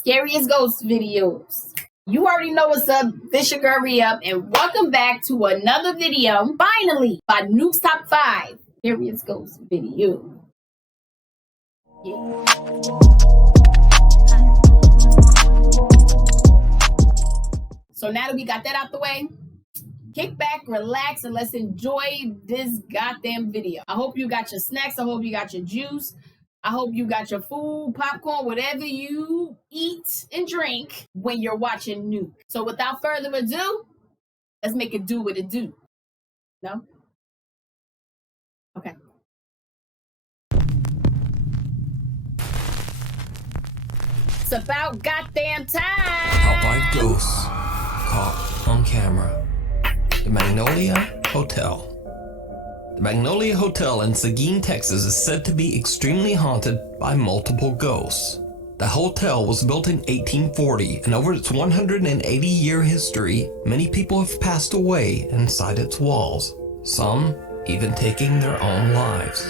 Scariest ghost videos. You already know what's up. This your girl Re-Up, and welcome back to another video, finally, by Nuke's Top 5 Scariest Ghost Video. Yeah. So now that we got that out the way, kick back, relax, and let's enjoy this goddamn video. I hope you got your snacks. I hope you got your juice. I hope you got your food, popcorn, whatever you eat and drink when you're watching Nuke. So without further ado, let's make it do what it do. No? Okay. It's about goddamn time. Top 5 ghosts caught on camera. The Magnolia Hotel. The Magnolia Hotel in Seguin, Texas is said to be extremely haunted by multiple ghosts. The hotel was built in 1840, and over its 180-year history, many people have passed away inside its walls, some even taking their own lives.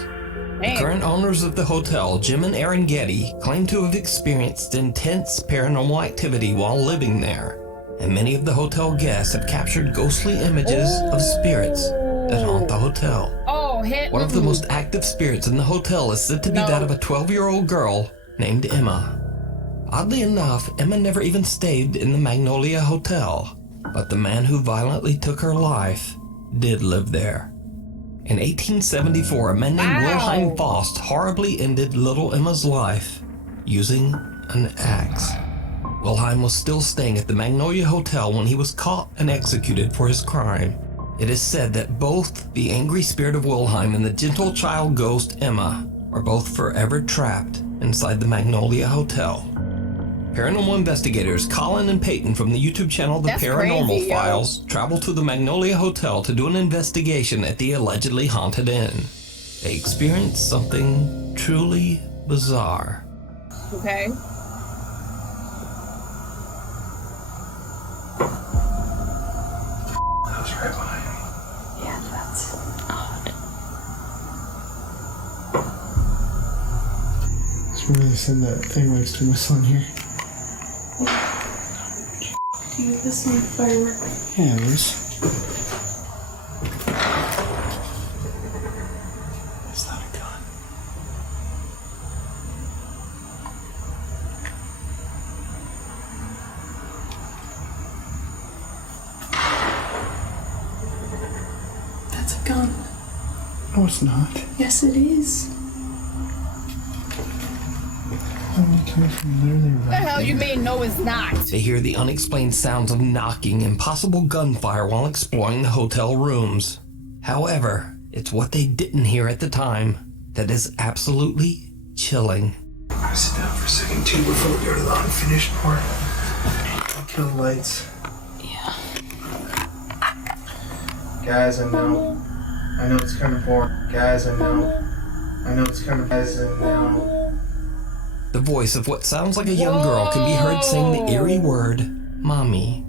The current owners of the hotel, Jim and Aaron Getty, claim to have experienced intense paranormal activity while living there, and many of the hotel guests have captured ghostly images of spirits that haunt the hotel. One of the most active spirits in the hotel is said to be that of a 12-year-old girl named Emma. Oddly enough, Emma never even stayed in the Magnolia Hotel, but the man who violently took her life did live there. In 1874, a man named Wilhelm Faust horribly ended little Emma's life using an axe. Wilhelm was still staying at the Magnolia Hotel when he was caught and executed for his crime. It is said that both the angry spirit of Wilhelm and the gentle child ghost Emma are both forever trapped inside the Magnolia Hotel. Paranormal investigators Colin and Peyton from the YouTube channel The Paranormal Files traveled to the Magnolia Hotel to do an investigation at the allegedly haunted inn. They experienced something truly bizarre. Okay. That was right behind me. Yeah, that's odd. It's really send that thing next to my son here. Do you listen to firework? Yeah, it is. It's not a gun. That's a gun. No, it's not. Yes, it is. Coming from literally right What the hell you mean, no it's not? They hear the unexplained sounds of knocking and possible gunfire while exploring the hotel rooms. However, it's what they didn't hear at the time that is absolutely chilling. I'm gonna sit down for a second too before we go to the unfinished part. I'll kill the lights. Yeah. Guys, I know it's coming for. Guys, I know it's coming. Guys, I know. The voice of what sounds like a young girl can be heard saying the eerie word, Mommy.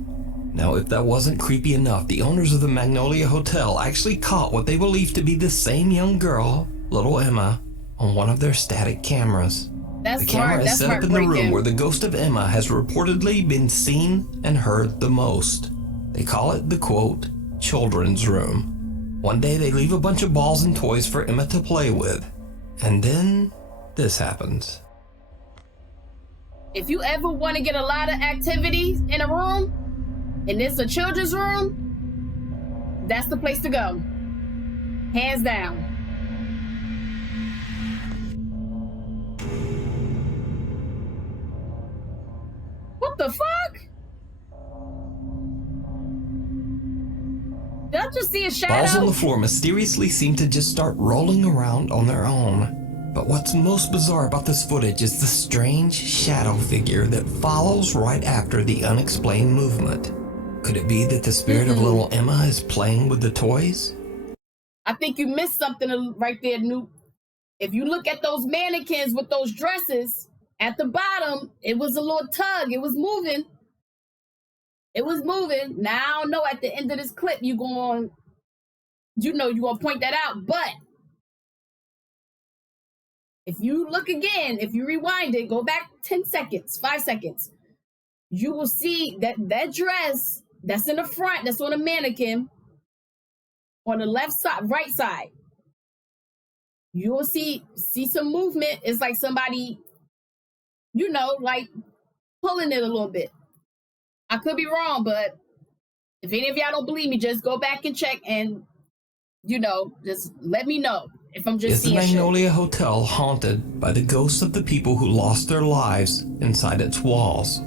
Now, if that wasn't creepy enough, the owners of the Magnolia Hotel actually caught what they believe to be the same young girl, little Emma, on one of their static cameras. The camera is set up in the room where the ghost of Emma has reportedly been seen and heard the most. They call it the, quote, children's room. One day they leave a bunch of balls and toys for Emma to play with. And then this happens. If you ever want to get a lot of activities in a room, and it's a children's room, that's the place to go. Hands down. What the fuck? Did I just see a shadow? Balls on the floor mysteriously seem to just start rolling around on their own. But what's most bizarre about this footage is the strange shadow figure that follows right after the unexplained movement. Could it be that the spirit of little Emma is playing with the toys? I think you missed something right there, Nuke. If you look at those mannequins with those dresses, at the bottom, it was a little tug. It was moving. It was moving. Now, I don't know, at the end of this clip, you're going to point that out, but If you look again, if you rewind it, go back 10 seconds, 5 seconds, you will see that dress that's in the front, that's on a mannequin, on the left side, right side, you will see some movement. It's like somebody, like pulling it a little bit. I could be wrong, but if any of y'all don't believe me, just go back and check and, just let me know if I'm just seeing shit. Is the Magnolia Hotel haunted by the ghosts of the people who lost their lives inside its walls?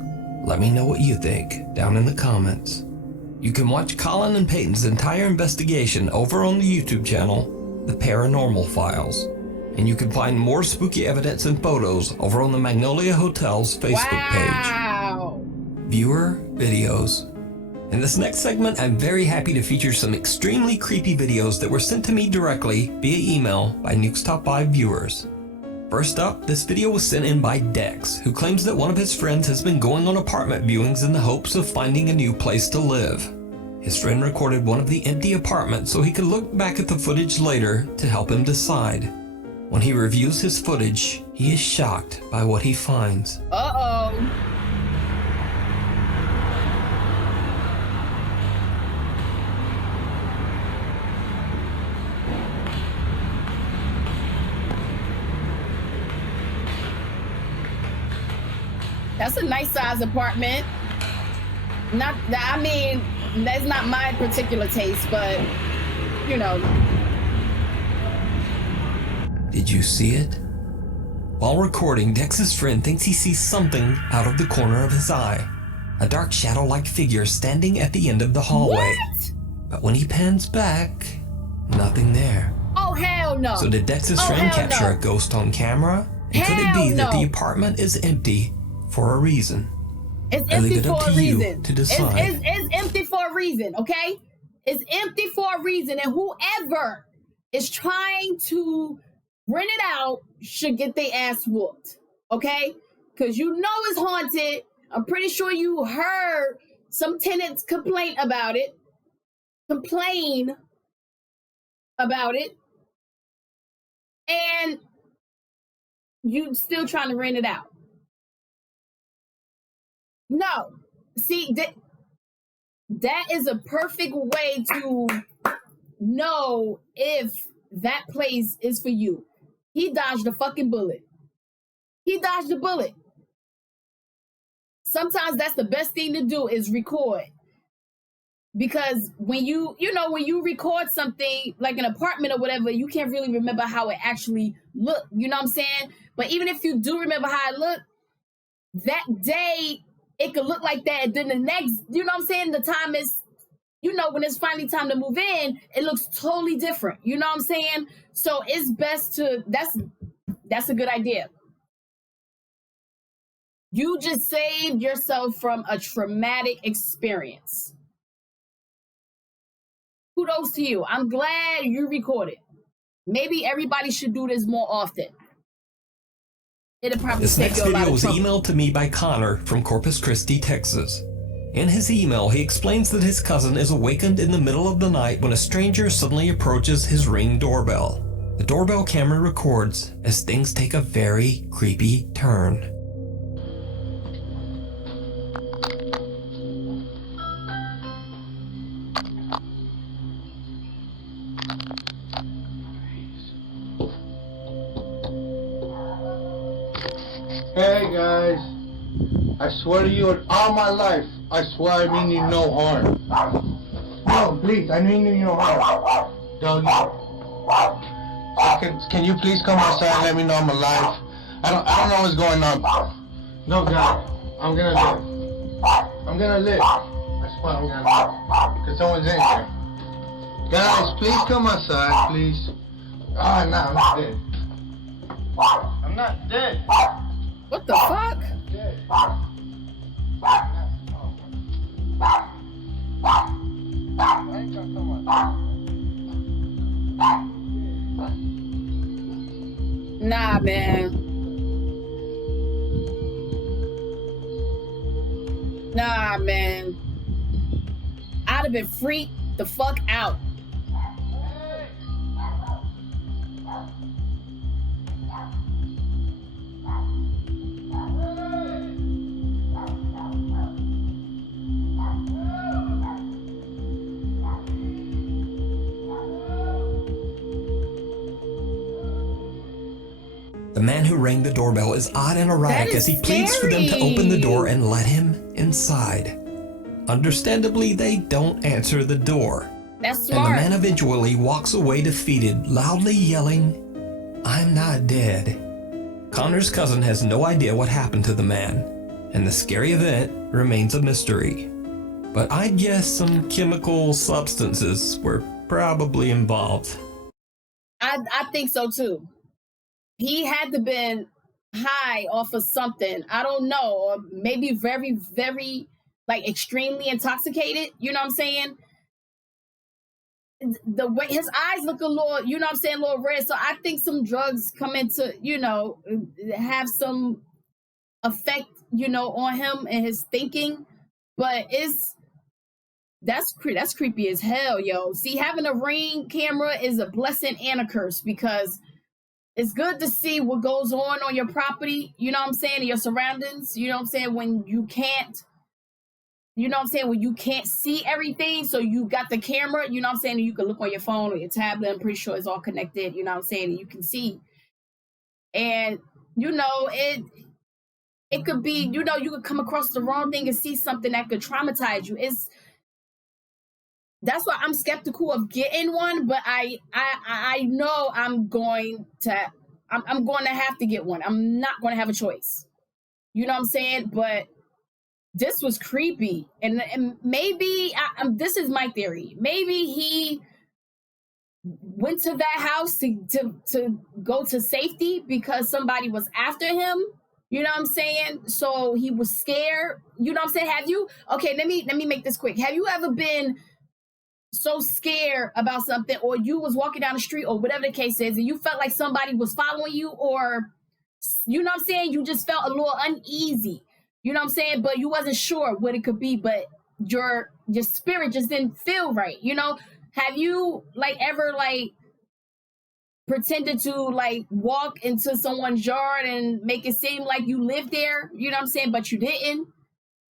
Let me know what you think down in the comments. You can watch Colin and Peyton's entire investigation over on the YouTube channel, The Paranormal Files. And you can find more spooky evidence and photos over on the Magnolia Hotel's Facebook page. Viewer videos. In this next segment, I'm very happy to feature some extremely creepy videos that were sent to me directly via email by Nukes Top 5 viewers. First up, this video was sent in by Dex, who claims that one of his friends has been going on apartment viewings in the hopes of finding a new place to live. His friend recorded one of the empty apartments so he could look back at the footage later to help him decide. When he reviews his footage, he is shocked by what he finds. Uh-oh. That's a nice size apartment. That's not my particular taste, but Did you see it? While recording, Dex's friend thinks he sees something out of the corner of his eye. A dark shadow-like figure standing at the end of the hallway. What? But when he pans back, nothing there. Oh, hell no. So did Dex's friend capture a ghost on camera? And could it be that the apartment is empty for a reason? It's empty for a reason. To decide. It's empty for a reason, okay? It's empty for a reason. And whoever is trying to rent it out should get their ass whooped, okay? Because it's haunted. I'm pretty sure you heard some tenants complain about it. And you still trying to rent it out. No. See, that is a perfect way to know if that place is for you. He dodged a fucking bullet. He dodged a bullet. Sometimes that's the best thing to do is record. Because when you record something like an apartment or whatever, you can't really remember how it actually looked. You know what I'm saying? But even if you do remember how it looked, that day it could look like that. And then the next, you know what I'm saying? The time is, when it's finally time to move in, it looks totally different. You know what I'm saying? So it's best to, that's a good idea. You just saved yourself from a traumatic experience. Kudos to you. I'm glad you recorded. Maybe everybody should do this more often. It'll probably save you a lot of trouble. This next video was emailed to me by Connor from Corpus Christi, Texas. In his email, he explains that his cousin is awakened in the middle of the night when a stranger suddenly approaches his Ring doorbell. The doorbell camera records as things take a very creepy turn. Hey guys, I swear to you in all my life, I swear I mean you no harm. No, please, I mean you no harm. Doggy. Can you please come outside and let me know I'm alive? I don't know what's going on. No, God, I'm gonna live. I'm gonna live. I swear I'm gonna live. Because someone's in here. Guys, please come outside, please. Oh, no, I'm not dead. I'm not dead. What the fuck? Nah, man. Nah, man. I'd have been freaked the fuck out. man who rang the doorbell is odd and erratic as he pleads for them to open the door and let him inside. Understandably, they don't answer the door. That's And the smart. man eventually walks away defeated, loudly yelling, "I'm not dead." Connor's cousin has no idea what happened to the man, and the scary event remains a mystery. But I guess some chemical substances were probably involved. I think so too. He had to been high off of something. I don't know, or maybe very, very like extremely intoxicated. You know what I'm saying? The way his eyes look a little, you know what I'm saying, a little red. So I think some drugs come into, have some effect, on him and his thinking. But that's creepy as hell, yo. See, having a Ring camera is a blessing and a curse, because it's good to see what goes on your property, you know what I'm saying, and your surroundings, you know what I'm saying, when you can't, when you can't see everything, so you got the camera, you know what I'm saying, and you can look on your phone or your tablet. I'm pretty sure it's all connected, you know what I'm saying, and you can see. And, it could be, you could come across the wrong thing and see something that could traumatize you. That's why I'm skeptical of getting one, but I know I'm going to have to get one. I'm not going to have a choice. You know what I'm saying? But this was creepy, and maybe this is my theory. Maybe he went to that house to go to safety because somebody was after him. You know what I'm saying? So he was scared. You know what I'm saying? Let me make this quick. Have you ever been so scared about something, or you was walking down the street or whatever the case is, and you felt like somebody was following you, or, you know what I'm saying, you just felt a little uneasy, you know what I'm saying, but you wasn't sure what it could be, but your spirit just didn't feel right, Have you ever pretended to walk into someone's yard and make it seem like you lived there, you know what I'm saying, but you didn't?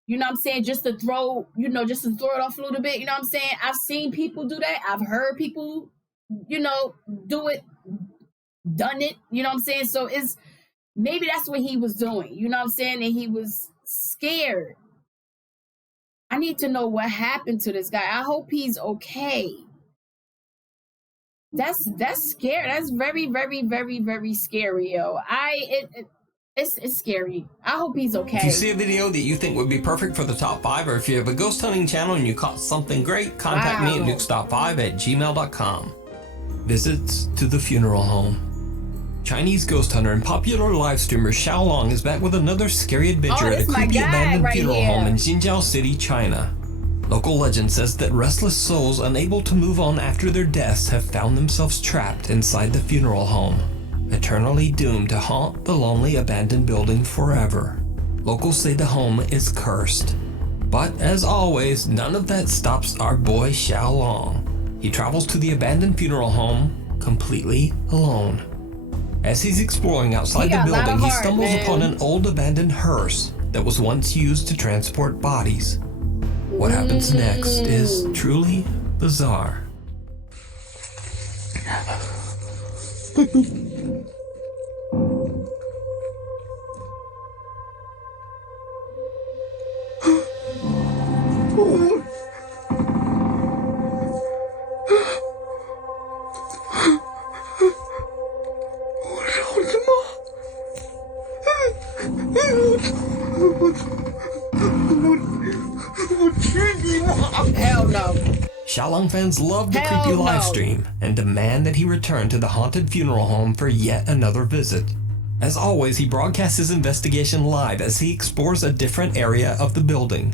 You know what I'm saying? Just to throw it off a little bit. You know what I'm saying? I've seen people do that. I've heard people, do it, done it. You know what I'm saying? So maybe that's what he was doing. You know what I'm saying? And he was scared. I need to know what happened to this guy. I hope he's okay. That's scary. That's very, very, very, very scary, yo. It's scary. I hope he's okay. If you see a video that you think would be perfect for the top 5, or if you have a ghost hunting channel and you caught something great, contact me at nukestop5@gmail.com. Visits to the funeral home. Chinese ghost hunter and popular live streamer Xiao Long is back with another scary adventure at a creepy abandoned funeral home in Jinjiao City, China. Local legend says that restless souls unable to move on after their deaths have found themselves trapped inside the funeral home, eternally doomed to haunt the lonely abandoned building forever. Locals say the home is cursed. But as always, none of that stops our boy Xiao Long. He travels to the abandoned funeral home completely alone. As he's exploring outside the building, he stumbles upon an old abandoned hearse that was once used to transport bodies. What happens next is truly bizarre. Hell no. Xiaolong fans love the creepy live stream and demand that he return to the haunted funeral home for yet another visit. As always, he broadcasts his investigation live as he explores a different area of the building.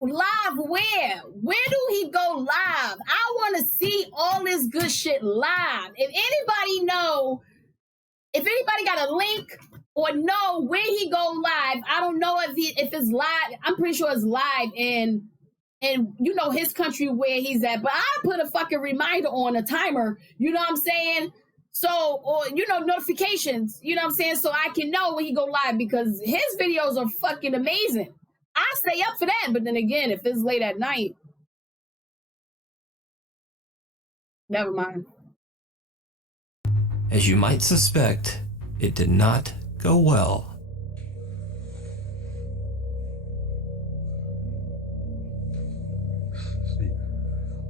Live where? Where do he go live? I want to see all this good shit live. If anybody got a link or know where he go live, I don't know if it's live. I'm pretty sure it's live in his country where he's at. But I put a fucking reminder on a timer. You know what I'm saying? So, or notifications. You know what I'm saying? So I can know when he go live, because his videos are fucking amazing. I stay up for that, but then again, if it's late at night, never mind. As you might suspect, it did not go well.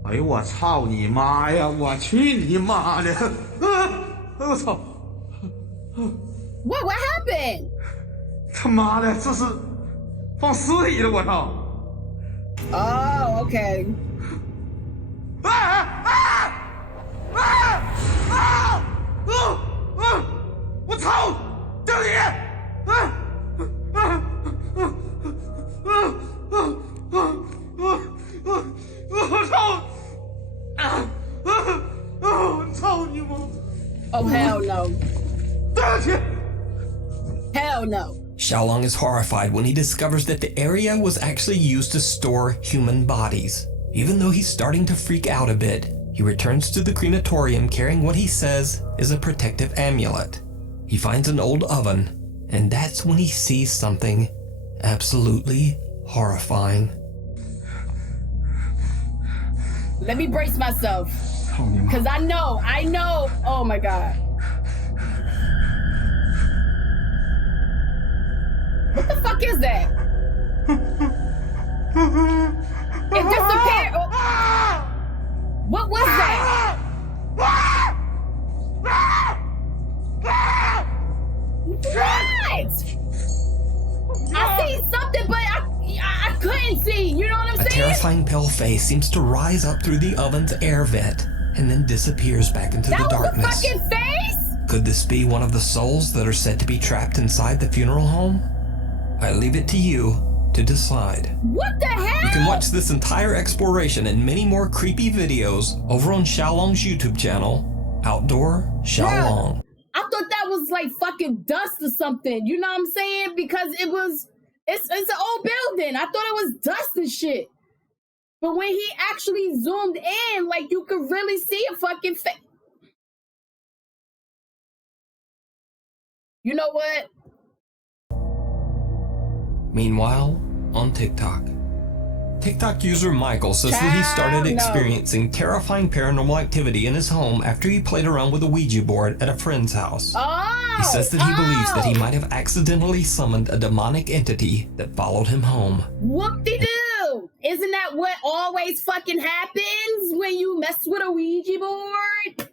哎呦我操你妈呀！我去你妈的！我操！ What happened? 他妈的，这是放尸体了！我操！ Oh, okay. 啊啊啊啊啊！我操！经理！啊啊啊啊啊啊啊！我操！啊啊啊！我操你妈！ Oh, hell no. 对不起。 Hell no. Xiaolong is horrified when he discovers that the area was actually used to store human bodies. Even though he's starting to freak out a bit, he returns to the crematorium carrying what he says is a protective amulet. He finds an old oven, and that's when he sees something absolutely horrifying. Let me brace myself. Because I know. Oh my God. What the fuck is that? It disappeared. Oh. What was that? What? I see something, but I couldn't see. You know what I'm A saying? terrifying pale face seems to rise up through the oven's air vent and then disappears back into the That was darkness. a fucking face? Could this be one of the souls that are said to be trapped inside the funeral home? I leave it to you to decide. What the hell? You can watch this entire exploration and many more creepy videos over on Xiaolong's YouTube channel, Outdoor Xiaolong. I thought that was like fucking dust or something. You know what I'm saying? Because it's an old building. I thought it was dust and shit. But when he actually zoomed in, like you could really see a fucking face. You know what? Meanwhile, on TikTok user Michael says that he started experiencing terrifying paranormal activity in his home after he played around with a Ouija board at a friend's house. He says that he believes that he might have accidentally summoned a demonic entity that followed him home. Whoop-de-doo! Isn't that what always fucking happens when you mess with a Ouija board?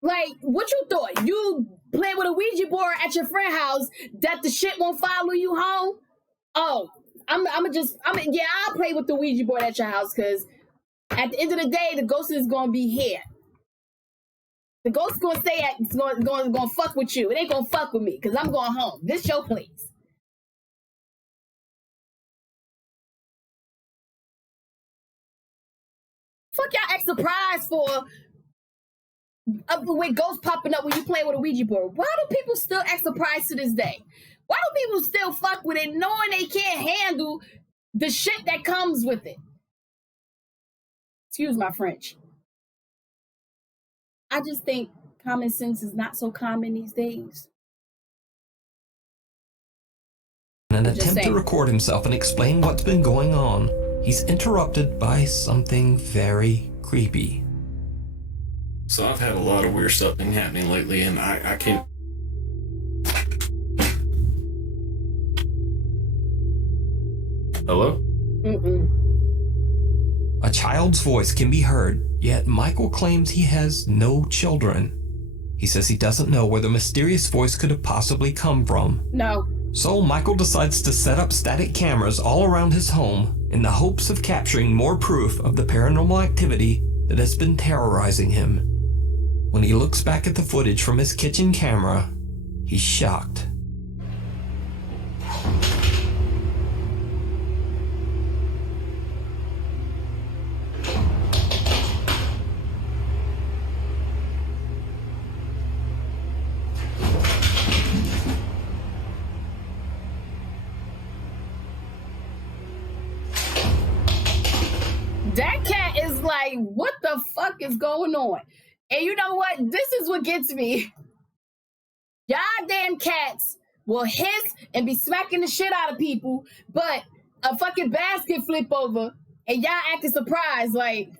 Like, what you thought? You play with a Ouija board at your friend's house that the shit won't follow you home? Oh, I'll play with the Ouija board at your house because at the end of the day, the ghost is gonna be here. The ghost is gonna stay gonna fuck with you. It ain't gonna fuck with me because I'm going home. This your place. Fuck y'all act surprised for with ghosts popping up when you play with a Ouija board. Why do people still act surprised to this day? Why do people still fuck with it knowing they can't handle the shit that comes with it? Excuse my French. I just think common sense is not so common these days. In an attempt to record himself and explain what's been going on, he's interrupted by something very creepy. So I've had a lot of weird stuff been happening lately, and I can't. Hello? A child's voice can be heard, yet Michael claims he has no children. He says he doesn't know where the mysterious voice could have possibly come from. No. So Michael decides to set up static cameras all around his home in the hopes of capturing more proof of the paranormal activity that has been terrorizing him. When he looks back at the footage from his kitchen camera, he's shocked. That cat is like, what the fuck is going on? And you know what? This is what gets me. Y'all damn cats will hiss and be smacking the shit out of people, but a fucking basket flip over and y'all acting surprised like,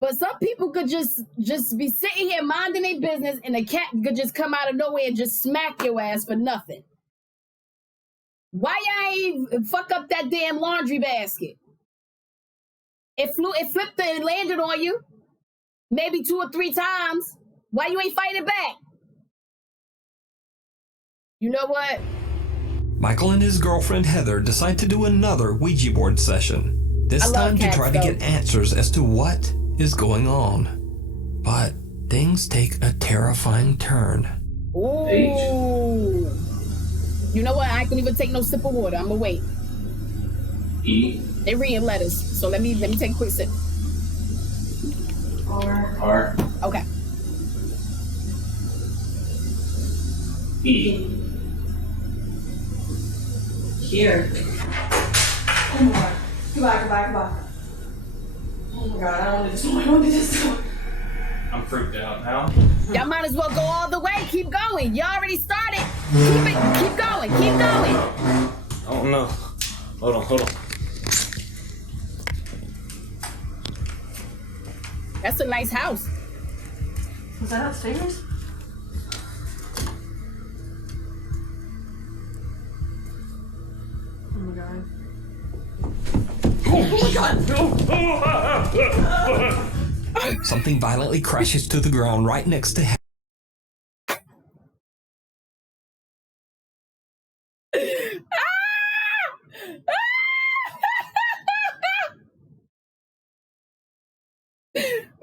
But some people could just be sitting here minding their business, and a cat could just come out of nowhere and just smack your ass for nothing. Why y'all ain't fuck up that damn laundry basket? It flipped and landed on you maybe 2 or 3 times. Why you ain't fighting back? You know what? Michael and his girlfriend Heather decide to do another Ouija board session, this time to try to get answers as to what is going on. But things take a terrifying turn. Ooh. You know what? I can even take no sip of water. I'm gonna wait. E. They reading letters, so let me take a quick sip. R. Okay. E. Here. Oh my god. Goodbye. Oh my god, I don't do this no more. I don't do this no more. I'm freaked out now. Y'all might as well go all the way. Keep going. You already started. Keep going. Oh no. Hold on. That's a nice house. Was that upstairs? Oh my god. Something violently crashes to the ground right next to Heather.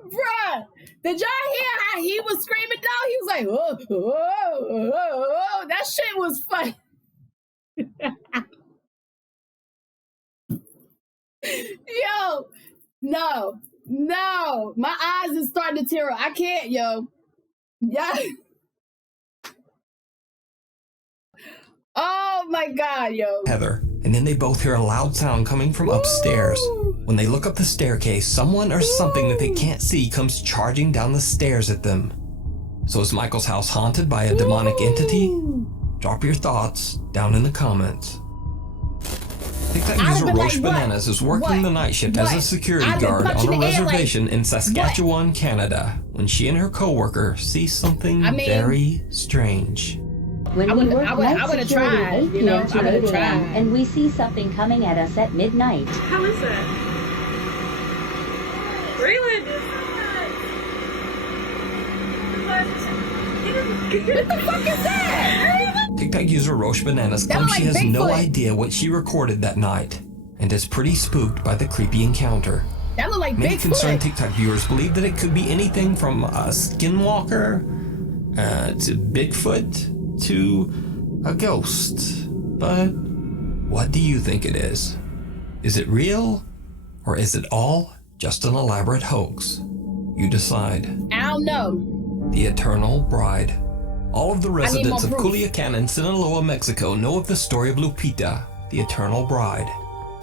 Bruh, did y'all hear how he was screaming though? He was like, oh. That shit was funny. Yo, no. My eyes is starting to tear up. I can't, yo. Yeah. Oh my God, yo. Heather, and then they both hear a loud sound coming from upstairs. When they look up the staircase, someone or something that they can't see comes charging down the stairs at them. So is Michael's house haunted by a demonic entity? Drop your thoughts down in the comments. TikTok user Roche Bananas is working the night shift as a security guard on a reservation in Saskatchewan, Canada, when she and her coworker see something very strange. When we work night would've security tried, 8 you know, p.m. to I would've 8 a.m. tried. and we see something coming at us at midnight. How is that? Raylan What the fuck is that? TikTok user Roche Bananas claims she has no idea what she recorded that night and is pretty spooked by the creepy encounter. That look like Many Bigfoot. concerned TikTok viewers believe that it could be anything from a skinwalker to Bigfoot to a ghost. But what do you think it is? Is it real, or is it all just an elaborate hoax? You decide. I don't know. The Eternal Bride. All of the residents of Culiacan in Sinaloa, Mexico know of the story of Lupita, the Eternal Bride.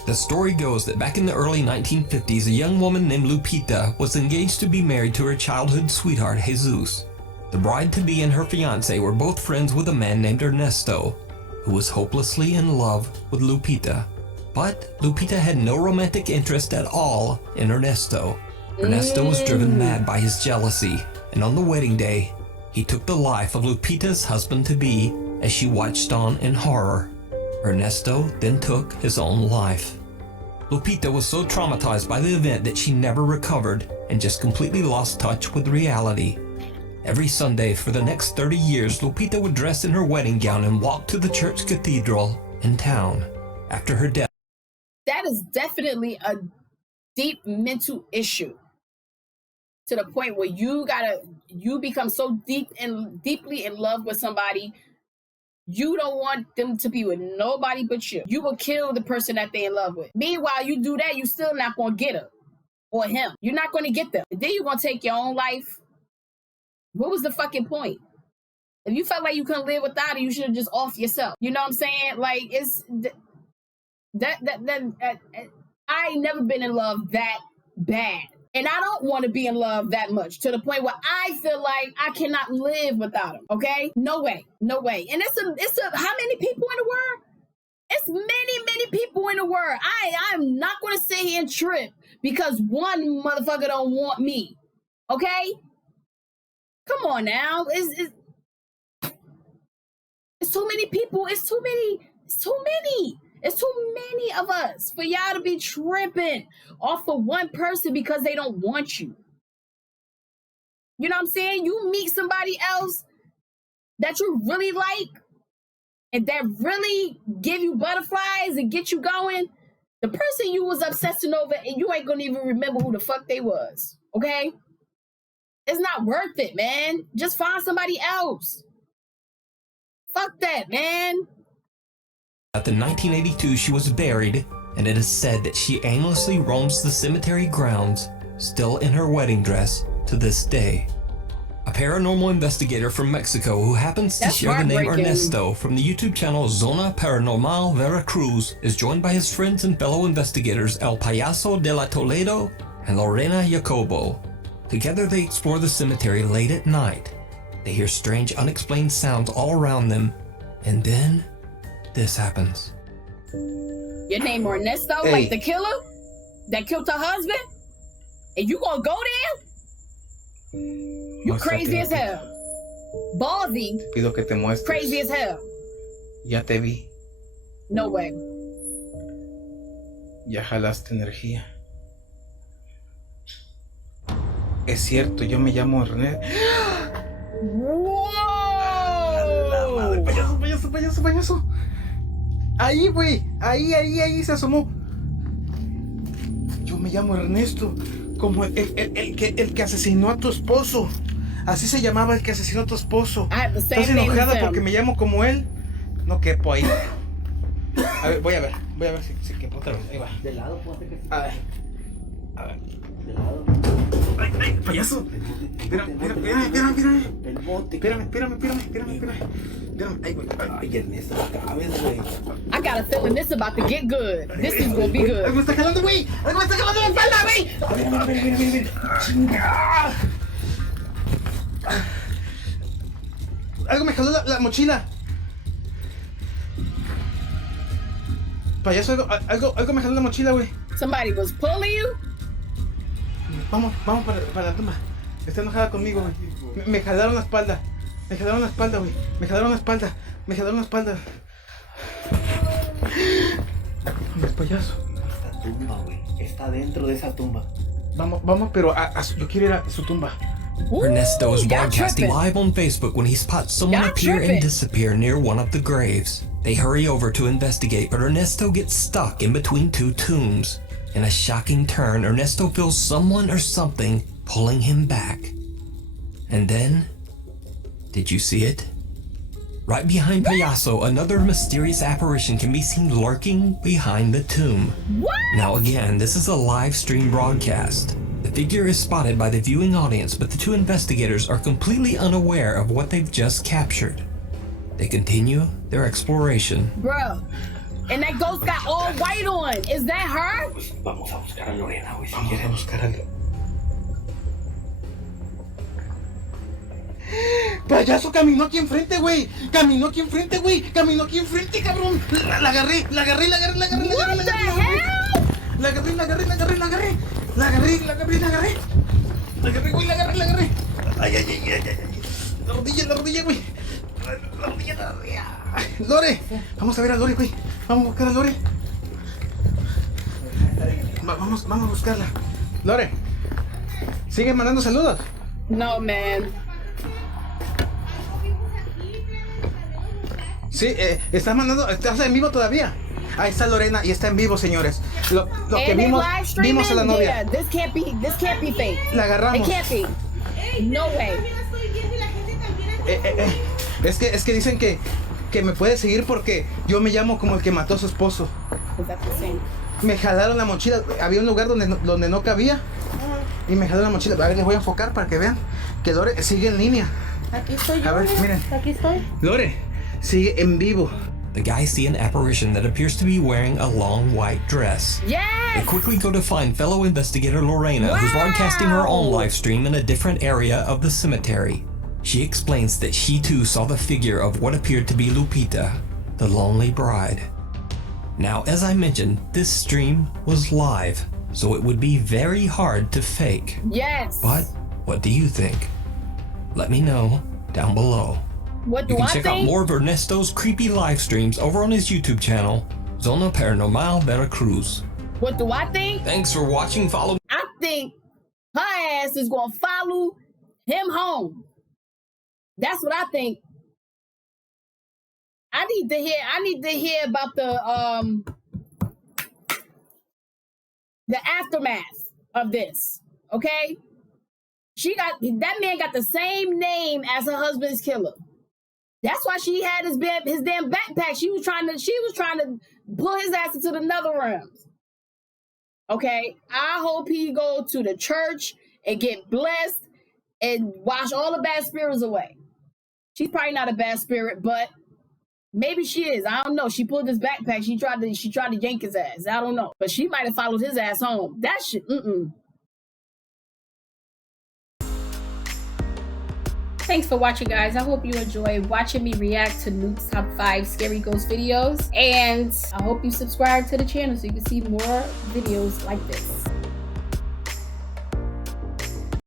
The story goes that back in the early 1950s, a young woman named Lupita was engaged to be married to her childhood sweetheart, Jesus. The bride-to-be and her fiancé were both friends with a man named Ernesto, who was hopelessly in love with Lupita. But Lupita had no romantic interest at all in Ernesto. Ernesto was driven mad by his jealousy, and on the wedding day, he took the life of Lupita's husband-to-be as she watched on in horror. Ernesto then took his own life. Lupita was so traumatized by the event that she never recovered and just completely lost touch with reality. Every Sunday for the next 30 years, Lupita would dress in her wedding gown and walk to the church cathedral in town. After her death, that is definitely a deep mental issue, to the point where you become so deeply in love with somebody, you don't want them to be with nobody but you. You will kill the person that they're in love with. Meanwhile, you do that, you still not gonna get her or him. You're not gonna get them. And then you're gonna take your own life. What was the fucking point? If you felt like you couldn't live without it, you should have just off yourself. You know what I'm saying? Like, it's I ain't never been in love that bad. And I don't want to be in love that much, to the point where I feel like I cannot live without him. Okay? No way. And it's how many people in the world? It's many people in the world. I'm not going to sit here and trip because one motherfucker don't want me. Okay? Come on now. It's too many people. It's too many of us for y'all to be tripping off of one person because they don't want you. You know what I'm saying? You meet somebody else that you really like and that really give you butterflies and get you going. The person you was obsessing over, and you ain't gonna even remember who the fuck they was. Okay? It's not worth it, man. Just find somebody else. Fuck that, man. In 1982, she was buried, and it is said that she aimlessly roams the cemetery grounds, still in her wedding dress, to this day. A paranormal investigator from Mexico who happens to share the name Ernesto from the YouTube channel Zona Paranormal Veracruz is joined by his friends and fellow investigators El Payaso de la Toledo and Lorena Jacobo. Together they explore the cemetery late at night. They hear strange, unexplained sounds all around them, and then this happens. Your name Ernesto, like the killer that killed her husband? And you gonna go there? You crazy as hell. Ballsy. Pido que te muestres. Crazy as hell. Ya te vi. No way. Ya jalaste energía. Es cierto, yo me llamo René. ¡Wow! La madre, payaso. Ahí, güey. Ahí se asomó. Yo me llamo Ernesto. Como el que asesinó a tu esposo. Así se llamaba el que asesinó a tu esposo. ¿Estás enojada porque me llamo como él? No quepo ahí. A ver, voy a ver si quepo otra vez. Ahí va. De lado, ponte que... A ver. De lado. Ay, payaso. Espérame. El bote. Espérame. Ay, güey. Ay, Ernesto, no acabes, güey. I got a feeling this about to get good. This is gonna be good. Algo me está jalando, güey. Algo me está jalando la espalda, güey. A ver. Chinga. Algo me jaló la mochila. Payaso, algo me jaló la mochila, güey. Somebody was pulling you? Vamos para la tumba. Está enojada conmigo, güey. Me jalaron la espalda. Me jalaron la espalda. No es payaso. Esta tumba, güey. Está dentro de esa tumba. Vamos, pero yo quiero ir a su tumba. Ernesto is broadcasting live on Facebook when he spots someone appear and disappear near one of the graves. They hurry over to investigate, but Ernesto gets stuck in between two tombs. In a shocking turn, Ernesto feels someone or something pulling him back. And then, did you see it? Right behind Payaso, another mysterious apparition can be seen lurking behind the tomb. What? Now again, this is a live stream broadcast. The figure is spotted by the viewing audience, but the two investigators are completely unaware of what they've just captured. They continue their exploration. Bro, and that ghost got all white on. Is that her? Vamos a buscar a Lorena, güey. Vamos a buscar a Lorena. Payaso caminó aquí enfrente, güey. Caminó aquí enfrente, cabrón. La agarré. What the hell? La agarré. Ay. La rodilla, güey. La rodilla. Lore, vamos a ver a Lore, güey. Vamos a buscar a Lore. Vamos a buscarla. Lore, ¿sigue mandando saludos? No, man. Sí, estás en vivo todavía. Ahí está Lorena y está en vivo, señores. Lo que vimos a la novia. Yeah, this can't be fake. La agarramos. It can't be. No way. Es que dicen que me puede seguir porque yo me llamo como el que mató a su esposo. Is that the same? Me jalaron la mochila. Había un lugar donde no cabía y me jalaron la mochila. A ver, les voy a enfocar para que vean que Lore sigue en línea. Aquí estoy yo. A ver, miren. Aquí estoy. Lore sigue en vivo. The guys see an apparition that appears to be wearing a long white dress. They Yes! quickly go to find fellow investigator Lorena, who's broadcasting her own live stream in a different area of the cemetery. She explains that she too saw the figure of what appeared to be Lupita, the lonely bride. Now, as I mentioned, this stream was live. so it would be very hard to fake. Yes. But what do you think? Let me know down below. What do You can I check think? out more of Ernesto's creepy live streams over on his YouTube channel, Zona Paranormal Veracruz. What do I think? Thanks for watching. Follow. I think her ass is gonna follow him home. That's what I think. I need to hear about the aftermath of this. Okay? That man got the same name as her husband's killer. That's why she had his damn backpack. She was trying to pull his ass into the nether realms. Okay? I hope he go to the church and get blessed and wash all the bad spirits away. She's probably not a bad spirit, but maybe she is. I don't know. She pulled his backpack. She tried to yank his ass. I don't know. But she might have followed his ass home. That shit, Thanks for watching, guys. I hope you enjoy watching me react to Nuke's Top 5 Scary Ghost videos. And I hope you subscribe to the channel so you can see more videos like this.